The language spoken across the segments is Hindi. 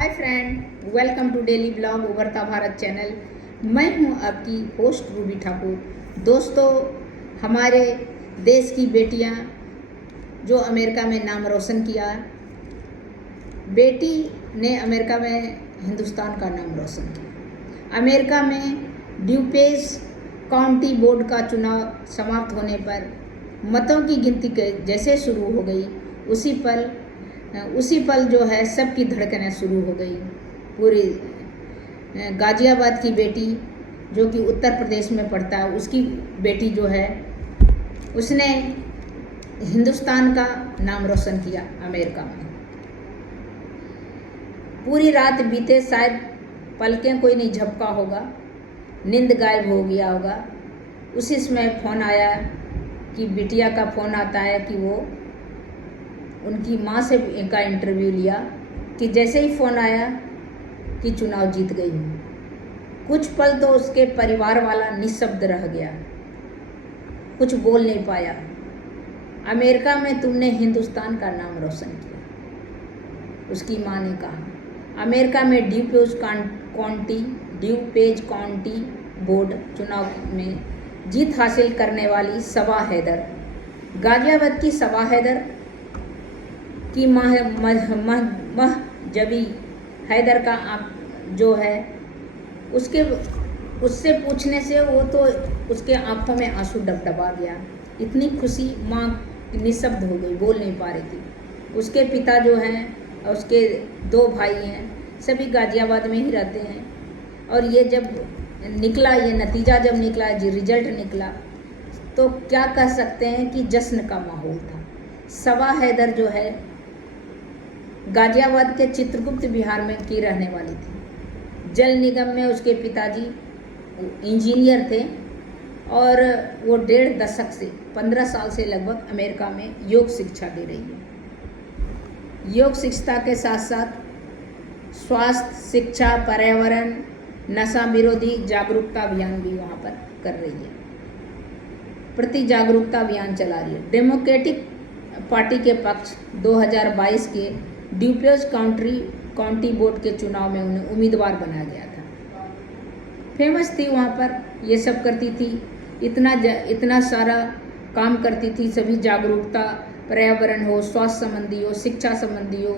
Hi friend, welcome to daily blog Ubharta Bharat channel. मैं हूं आपकी होस्ट रूबी ठाकुर। दोस्तों, हमारे देश की बेटियां जो अमेरिका में नाम रोशन किया, बेटी ने अमेरिका में हिंदुस्तान का नाम रोशन किया। अमेरिका में ड्यूपेज काउंटी बोर्ड का चुनाव समाप्त होने पर मतों की गिनती जैसे शुरू हो गई, उसी पल जो है सबकी धड़कनें शुरू हो गई। पूरी गाजियाबाद की बेटी जो कि उत्तर प्रदेश में पड़ता है, उसकी बेटी जो है उसने हिंदुस्तान का नाम रोशन किया अमेरिका में। पूरी रात बीते, शायद पलकें कोई नहीं झपका होगा, नींद गायब हो गया होगा। उसी समय फ़ोन आया कि बिटिया का फ़ोन आता है कि वो उनकी माँ से इनका इंटरव्यू लिया कि जैसे ही फ़ोन आया कि चुनाव जीत गई हूँ। कुछ पल तो उसके परिवार वाला निशब्द रह गया, कुछ बोल नहीं पाया। अमेरिका में तुमने हिंदुस्तान का नाम रोशन किया, उसकी माँ ने कहा। अमेरिका में ड्यूपेज काउंटी बोर्ड चुनाव में जीत हासिल करने वाली सबा हैदर, गाजियाबाद की सबा हैदर की जबी हैदर का जो है उससे पूछने से वो तो उसके आंखों में आंसू डबडबा गया। इतनी खुशी, माँ निशब्द हो गई, बोल नहीं पा रही थी। उसके पिता जो हैं और उसके 2 भाई हैं, सभी गाजियाबाद में ही रहते हैं। और ये जब निकला, ये नतीजा जब निकला, जो रिजल्ट निकला, तो क्या कह सकते हैं कि जश्न का माहौल था। सबा हैदर जो है गाजियाबाद के चित्रगुप्त बिहार में की रहने वाली थी। जल निगम में उसके पिताजी इंजीनियर थे और वो 1.5 दशक से 15 साल से लगभग अमेरिका में योग शिक्षा दे रही है। योग शिक्षा के साथ साथ स्वास्थ्य, शिक्षा, पर्यावरण, नशा विरोधी जागरूकता अभियान भी वहाँ पर कर रही है। प्रति जागरूकता अभियान चला रही है। डेमोक्रेटिक पार्टी के पक्ष 2022 के ड्यूपेज काउंटी बोर्ड के चुनाव में उन्हें उम्मीदवार बनाया गया था। फेमस थी वहाँ पर, ये सब करती थी, इतना सारा काम करती थी। सभी जागरूकता, पर्यावरण हो, स्वास्थ्य संबंधी हो, शिक्षा संबंधी हो,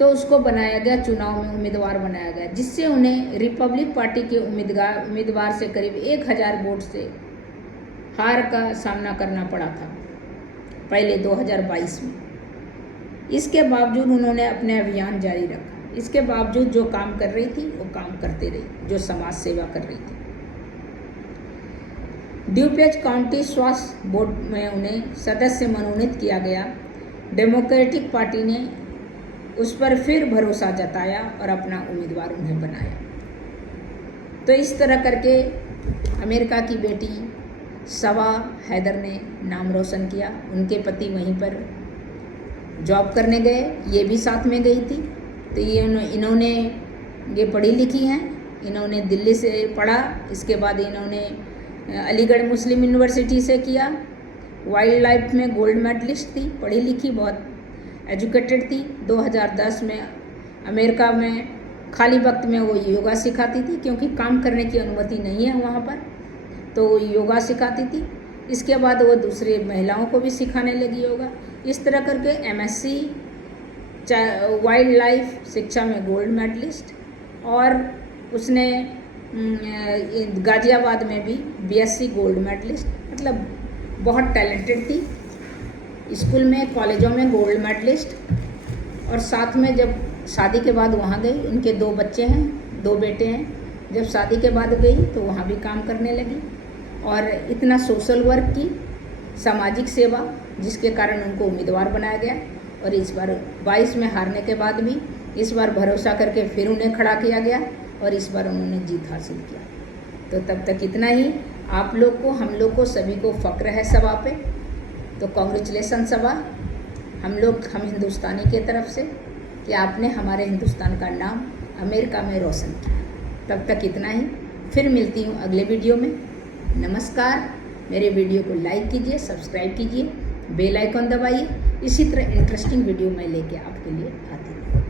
तो उसको बनाया गया, चुनाव में उम्मीदवार बनाया गया, जिससे उन्हें रिपब्लिक पार्टी के उम्मीदवार से करीब 1000 वोट से हार का सामना करना पड़ा था पहले 2022 में। इसके बावजूद उन्होंने अपने अभियान जारी रखा। इसके बावजूद जो काम कर रही थी वो काम करते रही, जो समाज सेवा कर रही थी। ड्यूपेज काउंटी स्वास्थ्य बोर्ड में उन्हें सदस्य मनोनीत किया गया। डेमोक्रेटिक पार्टी ने उस पर फिर भरोसा जताया और अपना उम्मीदवार उन्हें बनाया। तो इस तरह करके अमेरिका की बेटी सबा हैदर ने नाम रोशन किया। उनके पति वहीं पर जॉब करने गए, ये भी साथ में गई थी। तो ये पढ़ी लिखी हैं, इन्होंने दिल्ली से पढ़ा, इसके बाद इन्होंने अलीगढ़ मुस्लिम यूनिवर्सिटी से किया। वाइल्ड लाइफ में गोल्ड मेडलिस्ट थी, पढ़ी लिखी, बहुत एजुकेटेड थी। 2010 में अमेरिका में खाली वक्त में वो योगा सिखाती थी, क्योंकि काम करने की अनुमति नहीं है वहाँ पर, तो वो योगा सिखाती थी। इसके बाद वो दूसरे महिलाओं को भी सिखाने लगी योगा। इस तरह करके MSc वाइल्ड लाइफ शिक्षा में गोल्ड मेडलिस्ट, और उसने गाजियाबाद में भी BSc गोल्ड मेडलिस्ट। मतलब बहुत टैलेंटेड थी। स्कूल में, कॉलेजों में गोल्ड मेडलिस्ट। और साथ में जब शादी के बाद वहाँ गई, उनके 2 बच्चे हैं, 2 बेटे हैं। जब शादी के बाद गई तो वहाँ भी काम करने लगी और इतना सोशल वर्क की, सामाजिक सेवा, जिसके कारण उनको उम्मीदवार बनाया गया। और इस बार 22 में हारने के बाद भी इस बार भरोसा करके फिर उन्हें खड़ा किया गया और इस बार उन्होंने जीत हासिल किया। तो तब तक इतना ही। आप लोग को, हम लोग को, सभी को फ़क्र है सबा पे। तो कॉन्ग्रेचुलेसन सबा, हम हिंदुस्तानी के तरफ से, कि आपने हमारे हिंदुस्तान का नाम अमेरिका में रोशन किया। तब तक इतना ही। फिर मिलती हूँ अगले वीडियो में। नमस्कार। मेरे वीडियो को लाइक कीजिए, सब्सक्राइब कीजिए, बेल आइकन दबाइए। इसी तरह इंटरेस्टिंग वीडियो मैं लेके आपके लिए आती हूँ।